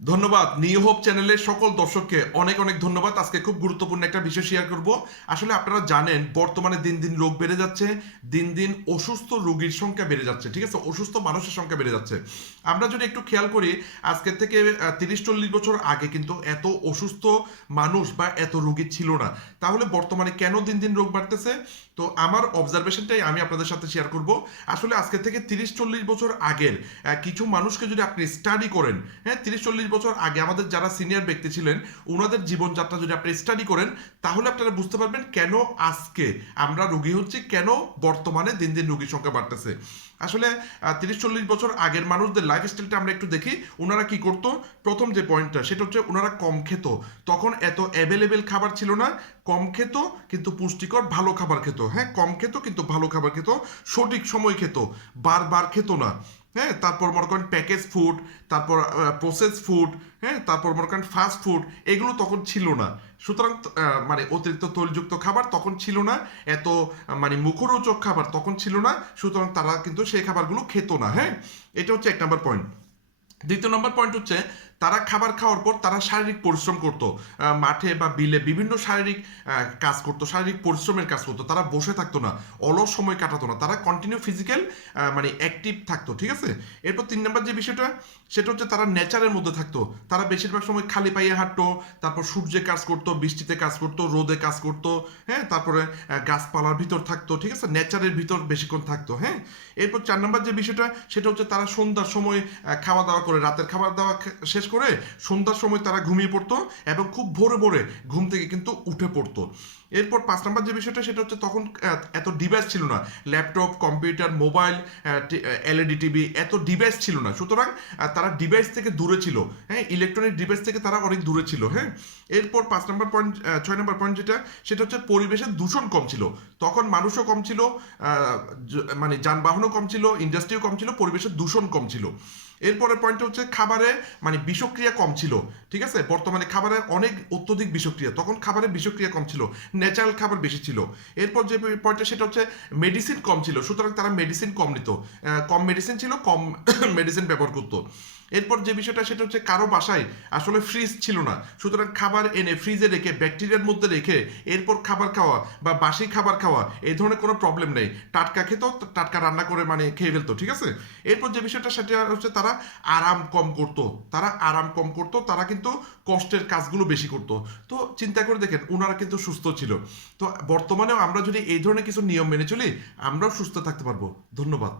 ধন্যবাদ। New hope চ্যানেলের সকল দর্শককে অনেক অনেক ধন্যবাদ। আজকে খুব গুরুত্বপূর্ণ একটা বিষয় শেয়ার করব। আসলে আপনারা জানেন বর্তমানে দিন দিন রোগ বেড়ে যাচ্ছে, দিন দিন অসুস্থ রোগীর সংখ্যা বেড়ে যাচ্ছে, ঠিক আছে? অসুস্থ মানুষের সংখ্যা বেড়ে যাচ্ছে। আমরা যদি একটু খেয়াল করি, আজকের থেকে 30-40 বছর আগে কিন্তু এত অসুস্থ মানুষ বা এত রোগী ছিল না। তাহলে বর্তমানে কেন দিন দিন রোগ বাড়তেছে? তো আমার অবজারভেশনটাই আমি আপনাদের সাথে শেয়ার করব। আসলে আজকে থেকে 30-40 বছর আগের কিছু মানুষকে যদি আপনি স্টাডি করেন, হ্যাঁ, 30-40 বছর আগে আমাদের যারা সিনিয়র ব্যক্তি ছিলেন ওনাদের জীবনযাত্রা যদি আপনি স্টাডি করেন, তাহলে আপনারা বুঝতে পারবেন কেন আজকে আমরা রোগী হচ্ছি, কেন বর্তমানে দিন দিন রোগীর সংখ্যা বাড়তেছে। আসলে 30-40 বছর আগের মানুষদের লাইফস্টাইলটা আমরা একটু দেখি। ওনারা কি করতো? প্রথম যে পয়েন্টটা সেটা হচ্ছে ওনারা কম খেত। তখন এত অ্যাভেলেবেল খাবার ছিল না। কম খেত কিন্তু পুষ্টিকর ভালো খাবার খেত। হ্যাঁ, কম খেত কিন্তু ভালো খাবার খেত, সঠিক সময় খেত, বারবার খেত না। হ্যাঁ, তারপর মনে করেন প্যাকেজ ফুড, তারপর প্রসেস ফুড, হ্যাঁ, তারপর মনে করেন ফাস্ট ফুড, এগুলো তখন ছিল না। সুতরাং মানে অতিরিক্ত তৈলযুক্ত খাবার তখন ছিল না, এত মানে মুখরোচক খাবার তখন ছিল না। সুতরাং তারা কিন্তু সেই খাবারগুলো খেত না। হ্যাঁ, এটা হচ্ছে 1 নম্বর পয়েন্ট। দ্বিতীয় নম্বর পয়েন্ট হচ্ছে তারা খাবার খাওয়ার পর তারা শারীরিক পরিশ্রম করতো। মাঠে বা বিলে বিভিন্ন শারীরিক কাজ করতো, শারীরিক পরিশ্রমের কাজ করতো। তারা বসে থাকতো না, অলস সময় কাটাতো না, তারা কন্টিনিউ ফিজিক্যাল মানে অ্যাক্টিভ থাকতো, ঠিক আছে? এরপর 3 নম্বর যে বিষয়টা সেটা হচ্ছে তারা নেচারের মধ্যে থাকতো। তারা বেশিরভাগ সময় খালি পায়ে হাঁটতো, তারপর সূর্যে কাজ করতো, বৃষ্টিতে কাজ করতো, রোদে কাজ করতো, হ্যাঁ, তারপরে গাছপালার ভিতর থাকতো, ঠিক আছে? নেচারের ভিতর বেশিক্ষণ থাকতো। হ্যাঁ, এরপর 4 নম্বর যে বিষয়টা সেটা হচ্ছে তারা সন্ধ্যার সময় খাওয়া দাওয়া করে, রাতের খাবার দাওয়া শেষ করে সন্ধ্যার সময় তারা ঘুমিয়ে পড়তো এবং খুব ভোরে ভোরে ঘুম থেকে কিন্তু উঠে পড়তো। এরপর 5 নম্বর যে বিষয়টা সেটা হচ্ছে তখন এত ডিভাইস ছিল না, laptop, computer, mobile, LED TV, এত ডিভাইস ছিল না। সুতরাং তারা ডিভাইস থেকে দূরে ছিল। হ্যাঁ, ইলেকট্রনিক ডিভাইস থেকে তারা অনেক দূরে ছিল। হ্যাঁ, এরপর 5 নম্বর পয়েন্ট, 6 নম্বর পয়েন্ট যেটা সেটা হচ্ছে পরিবেশের দূষণ কম ছিল। তখন মানুষও কম ছিল, মানে যানবাহনও কম ছিল, ইন্ডাস্ট্রিও কম ছিল, পরিবেশের দূষণ কম ছিল। এরপরের পয়েন্ট হচ্ছে খাবারে মানে বিষক্রিয়া কম ছিল, ঠিক আছে? বর্তমানে খাবারে অনেক অত্যধিক বিষক্রিয়া, তখন খাবারে বিষক্রিয়া কম ছিল, ন্যাচারাল খাবার বেশি ছিল। এরপর যে পয়েন্টটা সেটা হচ্ছে মেডিসিন কম ছিল, সুতরাং তারা মেডিসিন কম নিত, কম মেডিসিন ছিল, কম মেডিসিন ব্যবহার করতো। এরপর যে বিষয়টা সেটা হচ্ছে কারো বাসায় আসলে ফ্রিজ ছিল না, সুতরাং খাবার এনে ফ্রিজে রেখে ব্যাকটেরিয়ার মধ্যে রেখে এরপর খাবার খাওয়া বা বাসি খাবার খাওয়া এই ধরনের কোনো প্রবলেম নেই। টাটকা খেত, টাটকা রান্না করে মানে খেয়ে ফেলতো, ঠিক আছে? এরপর যে বিষয়টা সেটা হচ্ছে তারা আরাম কম করতো, তারা আরাম কম করতো, তারা কিন্তু কষ্টের কাজগুলো বেশি করতো। তো চিন্তা করে দেখেন ওনারা কিন্তু সুস্থ ছিল। তো বর্তমানেও আমরা যদি এই ধরনের কিছু নিয়ম মেনে চলি, আমরাও সুস্থ থাকতে পারবো। ধন্যবাদ।